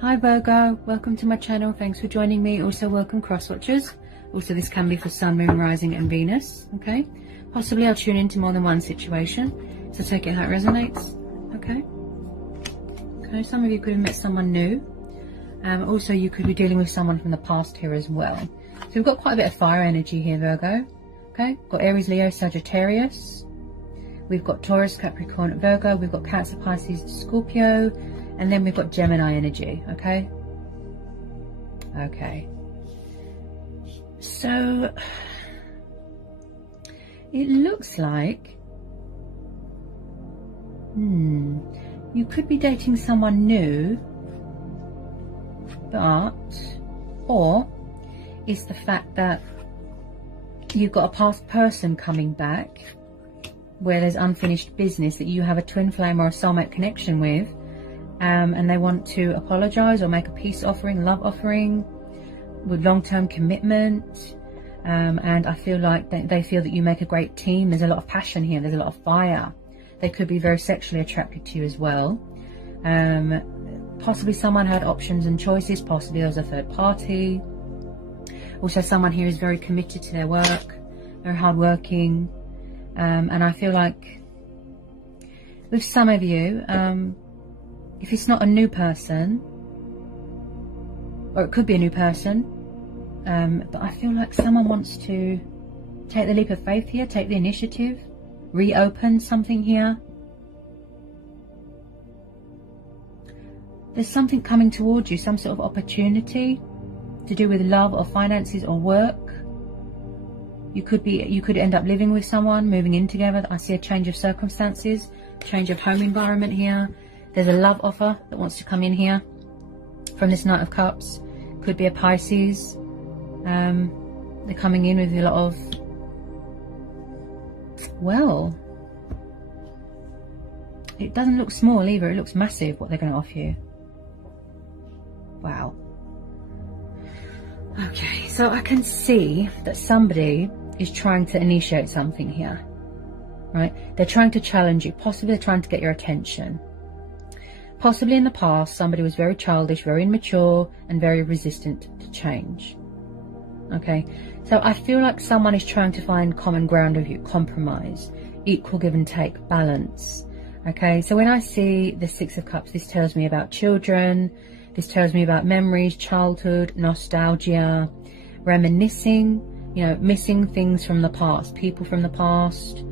Hi Virgo, welcome to my channel. Thanks for joining me. Also welcome cross watchers. Also this can be for Sun, Moon, Rising and Venus. Okay, possibly I'll tune into more than one situation, so take it how it resonates. Okay, some of you could have met someone new. Also you could be dealing with someone from the past here as well. So we've got quite a bit of fire energy here, Virgo. Okay, got Aries, Leo, Sagittarius. We've got Taurus, Capricorn, Virgo. We've got Cancer, Pisces, Scorpio. And then we've got Gemini energy, okay? Okay. So, it looks like, you could be dating someone new, or it's the fact that you've got a past person coming back where there's unfinished business that you have a twin flame or a soulmate connection with. And they want to apologize or make a peace offering, love offering with long-term commitment. And I feel like they feel that you make a great team. There's a lot of passion here. There's a lot of fire. They could be very sexually attracted to you as well. Possibly someone had options and choices. Possibly there was a third party. Also someone here is very committed to their work, very hardworking. And I feel like with some of you, if it's not a new person, or it could be a new person, but I feel like someone wants to take the leap of faith here, take the initiative, reopen something here. There's something coming towards you, some sort of opportunity to do with love or finances or work. You could end up living with someone, moving in together. I see a change of circumstances, change of home environment here. There's a love offer that wants to come in here from this Knight of Cups. Could be a Pisces. They're coming in with a lot of, well, it doesn't look small either. It looks massive what they're going to offer you. Wow. Okay, so I can see that somebody is trying to initiate something here, right? They're trying to challenge you. Possibly they're trying to get your attention. Possibly in the past, somebody was very childish, very immature, and very resistant to change. Okay, so I feel like someone is trying to find common ground with you, compromise, equal give and take, balance. Okay, so when I see the Six of Cups, this tells me about children. This tells me about memories, childhood, nostalgia, reminiscing, you know, missing things from the past, people from the past.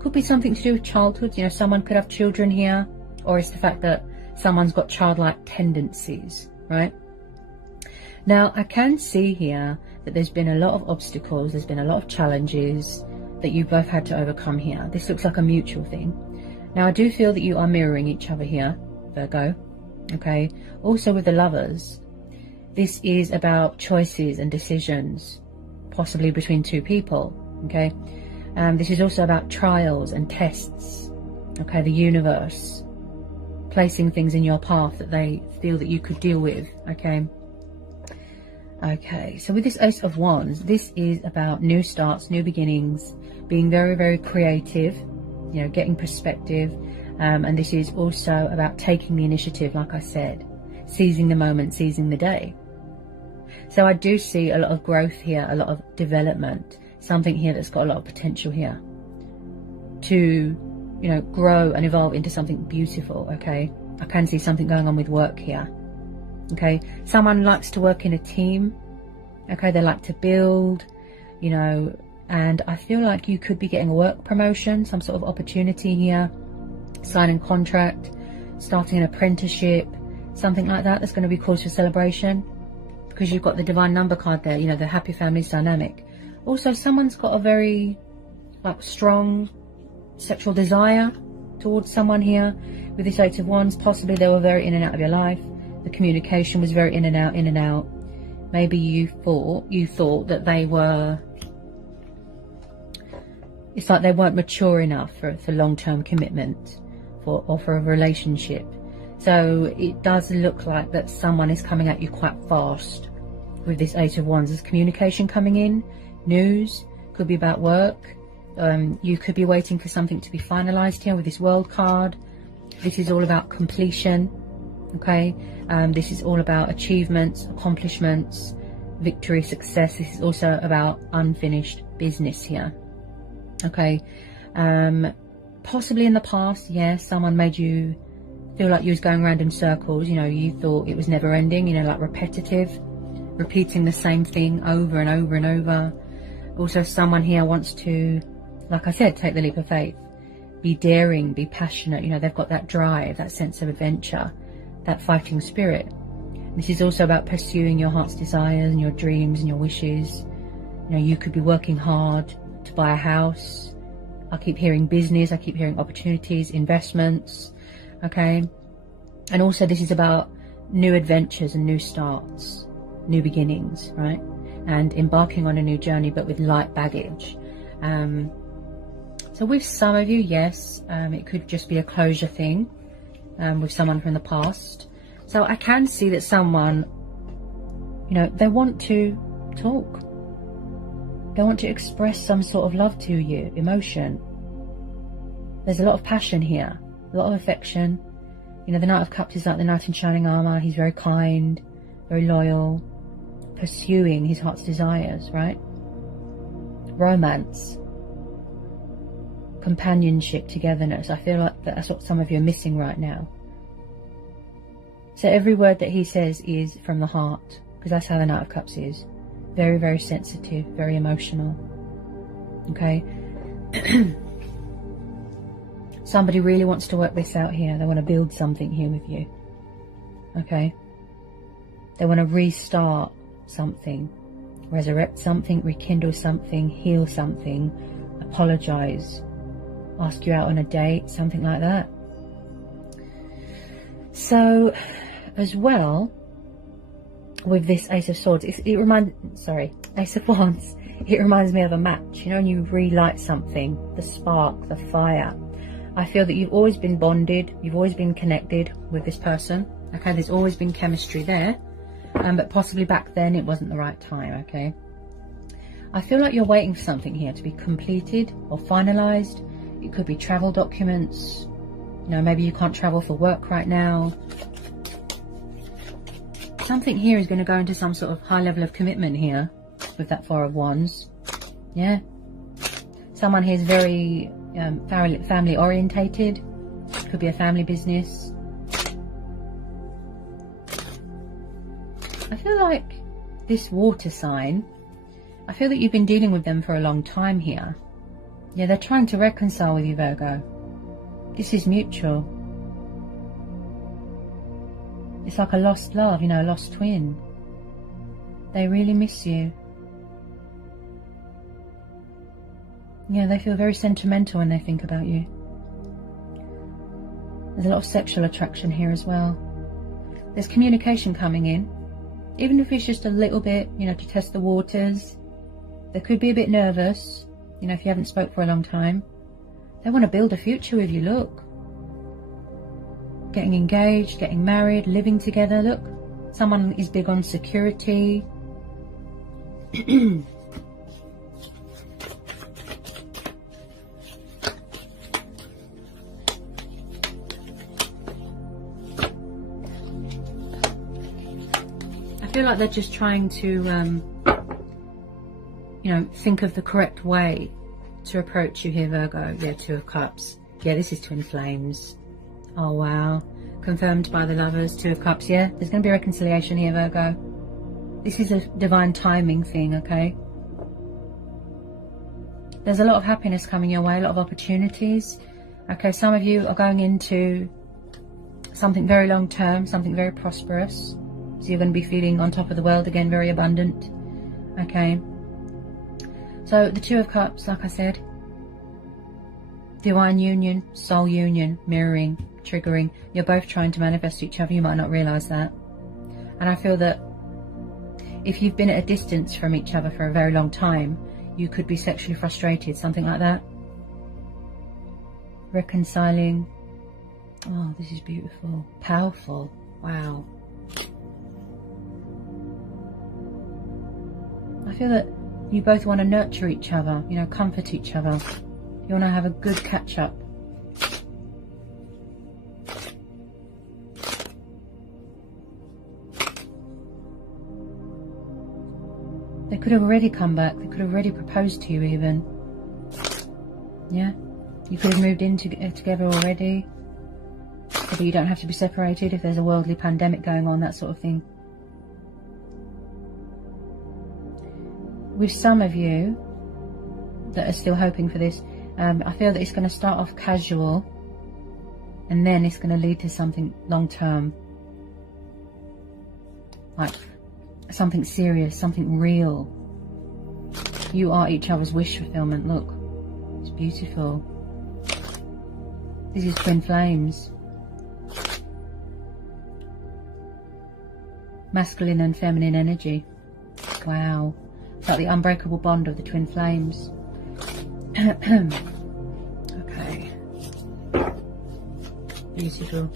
Could be something to do with childhood. You know, someone could have children here, or it's the fact that someone's got childlike tendencies, right? Now, I can see here that there's been a lot of obstacles, there's been a lot of challenges that you both had to overcome here. This looks like a mutual thing. Now, I do feel that you are mirroring each other here, Virgo, okay? Also with the Lovers, this is about choices and decisions, possibly between two people, okay? This is also about trials and tests, okay? The universe placing things in your path that they feel that you could deal with, okay? Okay, so with this Ace of Wands, this is about new starts, new beginnings, being very, very creative, you know, getting perspective, and this is also about taking the initiative, like I said, seizing the moment, seizing the day. So I do see a lot of growth here, a lot of development, something here that's got a lot of potential here to, you know, grow and evolve into something beautiful, okay? I can see something going on with work here, okay? Someone likes to work in a team, okay? They like to build, you know, and I feel like you could be getting a work promotion, some sort of opportunity here, signing contract, starting an apprenticeship, something like that. That's going to be cause for celebration because you've got the divine number card there, you know, the happy families dynamic. Also, someone's got a very, like, strong sexual desire towards someone here with this Eight of Wands. Possibly they were very in and out of your life. The communication was very in and out, in and out. Maybe you thought that they were, it's like they weren't mature enough for long-term commitment or for a relationship. So it does look like that someone is coming at you quite fast with this Eight of Wands. There's communication coming in, news, could be about work. You could be waiting for something to be finalized here with this World card. This is all about completion, okay? This is all about achievements, accomplishments, victory, success. This is also about unfinished business here. Okay. Possibly in the past, yes, someone made you feel like you was going around in circles. You know, you thought it was never ending, you know, like repetitive, repeating the same thing over and over and over. Also, someone here wants to, like I said, take the leap of faith, be daring, be passionate. You know, they've got that drive, that sense of adventure, that fighting spirit. This is also about pursuing your heart's desires and your dreams and your wishes. You know, you could be working hard to buy a house. I keep hearing business, I keep hearing opportunities, investments, okay? And also this is about new adventures and new starts, new beginnings, right? And embarking on a new journey, but with light baggage. So with some of you, yes, it could just be a closure thing with someone from the past. So I can see that someone, you know, they want to talk. They want to express some sort of love to you, emotion. There's a lot of passion here, a lot of affection. You know, the Knight of Cups is like the knight in shining armor. He's very kind, very loyal, pursuing his heart's desires, right? Romance, companionship, togetherness. I feel like that's what some of you are missing right now. So every word that he says is from the heart, because that's how the Knight of Cups is. Very, very sensitive, very emotional. Okay? Somebody really wants to work this out here. They want to build something here with you. Okay? They want to restart something, resurrect something, rekindle something, heal something, apologize, ask you out on a date, something like that. So, as well, with this Ace of Swords, Ace of Wands, it reminds me of a match. You know, when you relight something, the spark, the fire. I feel that you've always been bonded, you've always been connected with this person. Okay, there's always been chemistry there, but possibly back then it wasn't the right time. Okay, I feel like you're waiting for something here to be completed or finalized. It could be travel documents. You know, maybe you can't travel for work right now. Something here is going to go into some sort of high level of commitment here with that Four of Wands. Yeah. Someone here is very family orientated. Could be a family business. I feel like this water sign, I feel that you've been dealing with them for a long time here. Yeah, they're trying to reconcile with you, Virgo. This is mutual. It's like a lost love, you know, a lost twin. They really miss you. Yeah, they feel very sentimental when they think about you. There's a lot of sexual attraction here as well. There's communication coming in. Even if it's just a little bit, you know, to test the waters. They could be a bit nervous, you know, if you haven't spoke for a long time. They want to build a future with you, look. Getting engaged, getting married, living together, look. Someone is big on security. I feel like they're just trying to, you know, think of the correct way to approach you here, Virgo. Yeah, Two of Cups. Yeah, this is twin flames. Oh, wow. Confirmed by the Lovers, Two of Cups. Yeah, there's going to be reconciliation here, Virgo. This is a divine timing thing, okay? There's a lot of happiness coming your way, a lot of opportunities. Okay, some of you are going into something very long term, something very prosperous. So you're going to be feeling on top of the world again, very abundant. Okay. So the Two of Cups, like I said, divine union, soul union, mirroring, triggering. You're both trying to manifest each other. You might not realise that. And I feel that if you've been at a distance from each other for a very long time, you could be sexually frustrated, something like that. Reconciling. Oh, this is beautiful. Powerful. Wow. I feel that you both want to nurture each other, you know, comfort each other. You want to have a good catch-up. They could have already come back. They could have already proposed to you even. Yeah. You could have moved in together already. So that you don't have to be separated if there's a worldly pandemic going on, that sort of thing. With some of you that are still hoping for this, I feel that it's going to start off casual and then it's going to lead to something long term. Like something serious, something real. You are each other's wish fulfillment. Look, it's beautiful. This is twin flames. Masculine and feminine energy. Wow. It's like the unbreakable bond of the twin flames. Okay. Beautiful.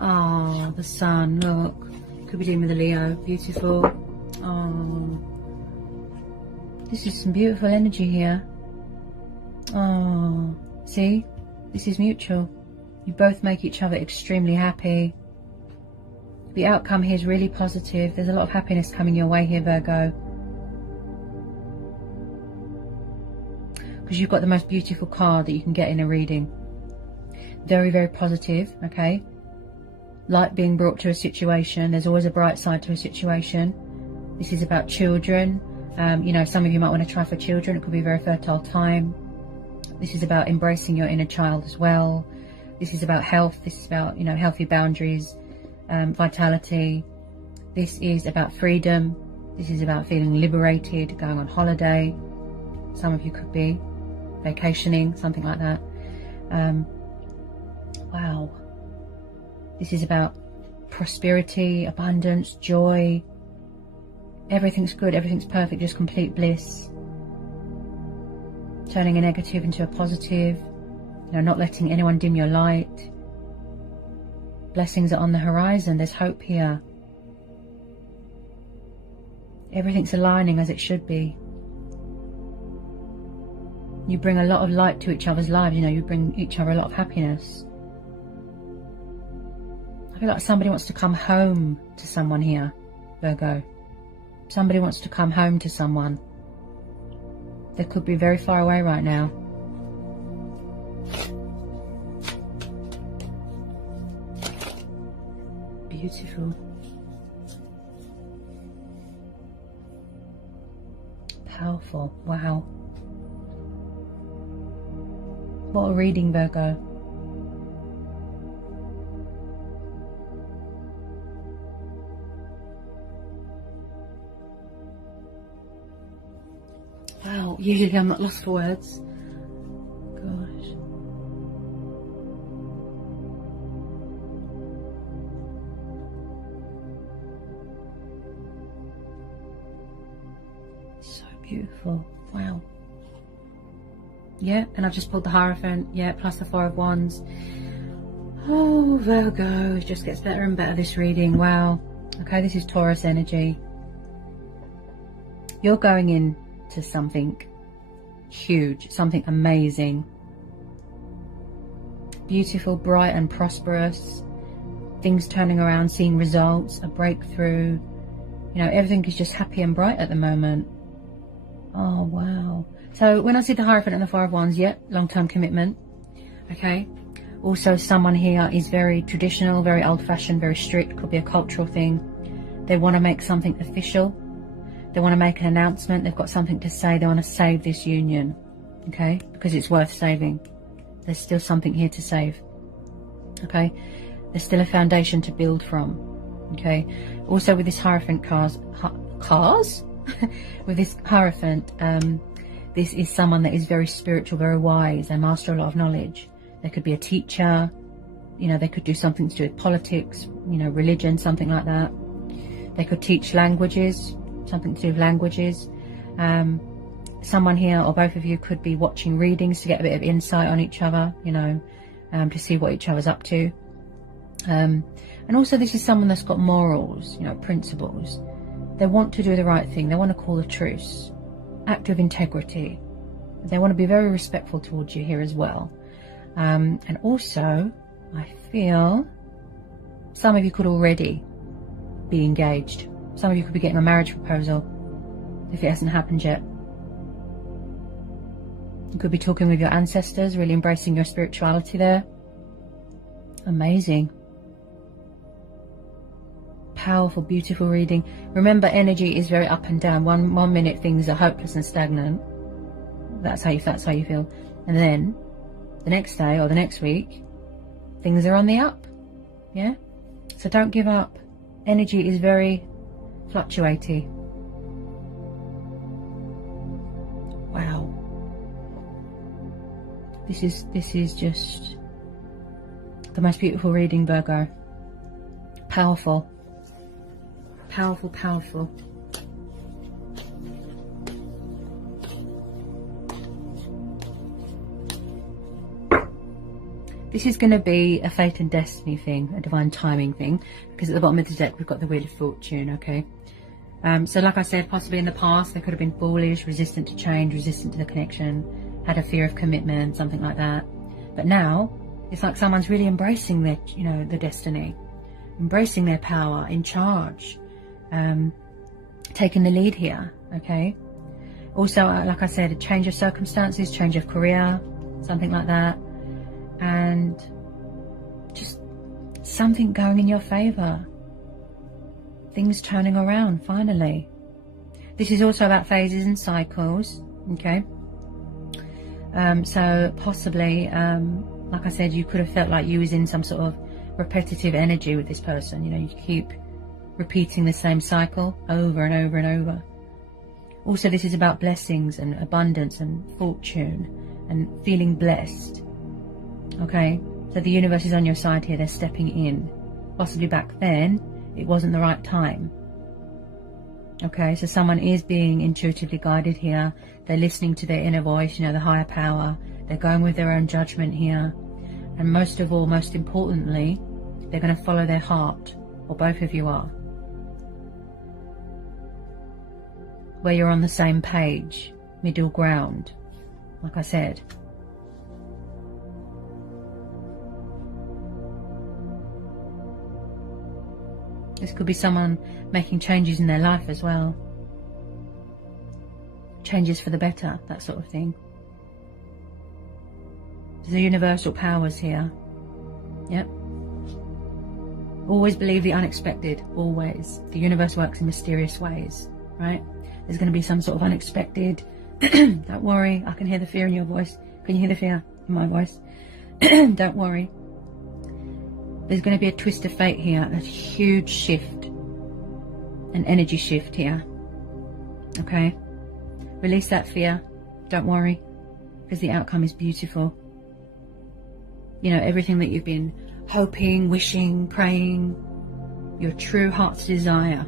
Oh, the sun, look. Could be dealing with a Leo. Beautiful. Oh. This is some beautiful energy here. Oh. See? This is mutual. You both make each other extremely happy. The outcome here is really positive. There's a lot of happiness coming your way here, Virgo. Because you've got the most beautiful card that you can get in a reading. Very, very positive, okay? Light being brought to a situation. There's always a bright side to a situation. This is about children. You know, some of you might want to try for children. It could be a very fertile time. This is about embracing your inner child as well. This is about health. This is about, you know, healthy boundaries, vitality. This is about freedom. This is about feeling liberated, going on holiday. Some of you could be vacationing, something like that. Wow. This is about prosperity, abundance, joy. Everything's good, everything's perfect, just complete bliss. Turning a negative into a positive. You know, not letting anyone dim your light. Blessings are on the horizon, there's hope here. Everything's aligning as it should be. You bring a lot of light to each other's lives, you know, you bring each other a lot of happiness. I feel like somebody wants to come home to someone here, Virgo. Somebody wants to come home to someone. They could be very far away right now. Beautiful. Powerful. Wow. What a reading, Virgo. Wow, usually I'm not lost for words. Gosh. So beautiful. Wow. Yeah, and I've just pulled the Hierophant. Yeah, plus the Four of Wands. Oh, Virgo. It just gets better and better, this reading. Wow. Okay, this is Taurus energy. You're going in to something huge, something amazing, beautiful, bright and prosperous, things turning around, seeing results, a breakthrough, you know, everything is just happy and bright at the moment. Oh wow. So when I see the Hierophant and the Four of Wands, yeah, long-term commitment. Okay, also someone here is very traditional, very old-fashioned, very strict, could be a cultural thing. They want to make something official. They want to make an announcement. They've got something to say. They want to save this union, okay? Because it's worth saving. There's still something here to save, okay? There's still a foundation to build from, okay? Also with this Hierophant with this Hierophant, this is someone that is very spiritual, very wise. They master a lot of knowledge. They could be a teacher. You know, they could do something to do with politics, you know, religion, something like that. They could teach languages, something to do with languages. Someone here or both of you could be watching readings to get a bit of insight on each other, you know, to see what each other's up to. And also this is someone that's got morals, you know, principles. They want to do the right thing. They want to call the truce, act with integrity. They want to be very respectful towards you here as well. And also, I feel some of you could already be engaged. Some of you could be getting a marriage proposal if it hasn't happened yet. You could be talking with your ancestors, really embracing your spirituality there. Amazing. Powerful, beautiful reading. Remember, energy is very up and down. One minute things are hopeless and stagnant. That's how you feel. And then the next day or the next week, things are on the up. Yeah? So don't give up. Energy is very fluctuating. Wow. This is just the most beautiful reading, Virgo. Powerful. Powerful, powerful. This is going to be a fate and destiny thing, a divine timing thing, because at the bottom of the deck we've got the Wheel of Fortune, okay? So like I said, possibly in the past they could have been foolish, resistant to change, resistant to the connection, had a fear of commitment, something like that. But now it's like someone's really embracing their, you know, the destiny, embracing their power, in charge, taking the lead here, okay? Also, like I said, a change of circumstances, change of career, something like that. And just something going in your favor, things turning around finally. This is also about phases and cycles, okay? So possibly, like I said, you could have felt like you was in some sort of repetitive energy with this person. You know, you keep repeating the same cycle over and over and over. Also, this is about blessings and abundance and fortune and feeling blessed. Okay, so the universe is on your side here. They're stepping in. Possibly back then it wasn't the right time. Okay, so someone is being intuitively guided here. They're listening to their inner voice, you know, the higher power. They're going with their own judgment here. And most of all, most importantly, they're going to follow their heart, or both of you are, where you're on the same page, middle ground, like I said. This could be someone making changes in their life as well. Changes for the better, that sort of thing. There's the universal powers here. Yep. Always believe the unexpected, always. The universe works in mysterious ways, right? There's going to be some sort of unexpected. Don't worry, I can hear the fear in your voice. Can you hear the fear in my voice? Don't worry. There's going to be a twist of fate here, a huge shift, an energy shift here, okay? Release that fear, don't worry, because the outcome is beautiful. You know, everything that you've been hoping, wishing, praying, your true heart's desire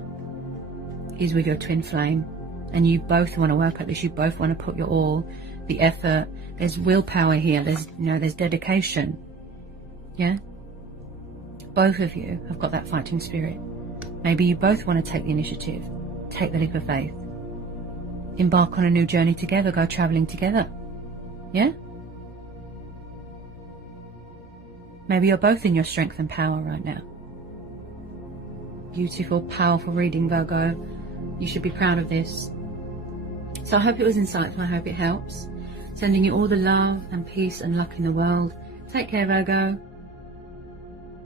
is with your twin flame, and you both want to work at this, you both want to put your all, the effort. There's willpower here, there's, you know, there's dedication, yeah? Both of you have got that fighting spirit. Maybe you both want to take the initiative, take the leap of faith, embark on a new journey together, go traveling together. Yeah? Maybe you're both in your strength and power right now. Beautiful, powerful reading, Virgo. You should be proud of this. So I hope it was insightful. I hope it helps. Sending you all the love and peace and luck in the world. Take care, Virgo.